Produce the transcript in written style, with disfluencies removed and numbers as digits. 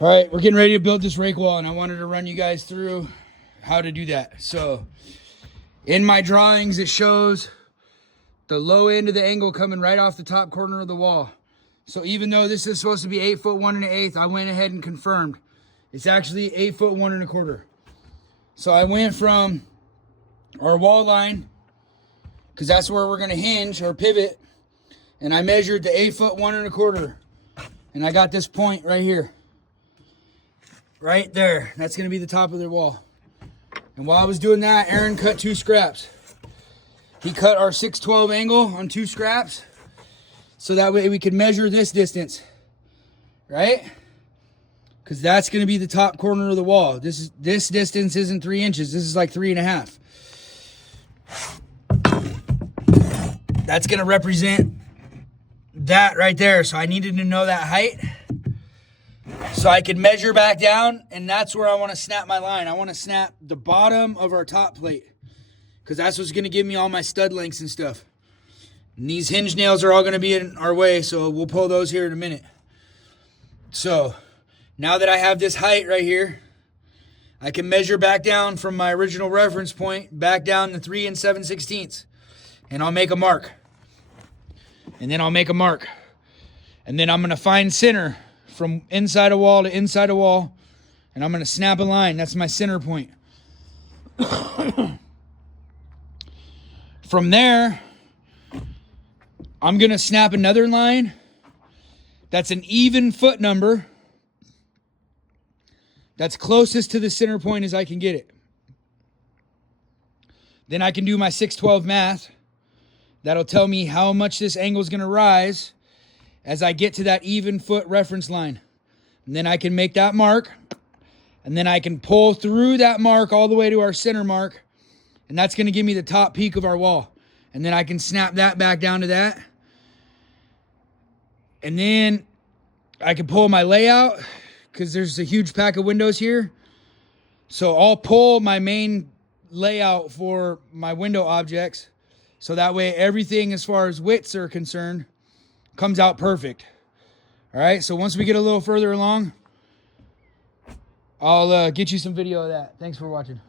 All right, we're getting ready to build this rake wall, and I wanted to run you guys through how to do that. So in my drawings, it shows the low end of the angle coming right off the top corner of the wall. So even though this is supposed to be 8 foot 1 1/8, I went ahead and confirmed. It's actually 8 foot 1 1/4. So I went from our wall line, because that's where we're gonna hinge or pivot, and I measured the 8 foot 1 1/4. And I got this point right here. Right there. That's going to be the top of their wall. And while I was doing that, Aaron cut 2 scraps. He cut our 612 angle on 2 scraps, so that way we could measure this distance, right? Because that's going to be the top corner of the wall. This distance isn't 3 inches. This is like 3.5. That's going to represent that right there. So I needed to know that height, so I could measure back down, and that's where I want to snap my line. I want to snap the bottom of our top plate, because that's what's going to give me all my stud lengths and stuff. And these hinge nails are all going to be in our way, so we'll pull those here in a minute. So now that I have this height right here, I can measure back down from my original reference point, back down to 3 7/16, and I'll make a mark. And then I'll make a mark. And then I'm going to find center from inside a wall to inside a wall, and I'm going to snap a line. That's my center point. From there, I'm going to snap another line. That's an even foot number. That's closest to the center point as I can get it. Then I can do my 612 math. That'll tell me how much this angle is going to rise as I get to that even foot reference line. And then I can make that mark, and then I can pull through that mark all the way to our center mark, and that's going to give me the top peak of our wall. And then I can snap that back down to that. And then I can pull my layout, because there's a huge pack of windows here. So I'll pull my main layout for my window objects, so that way everything as far as widths are concerned comes out perfect. All right, so once we get a little further along, I'll get you some video of that. Thanks for watching.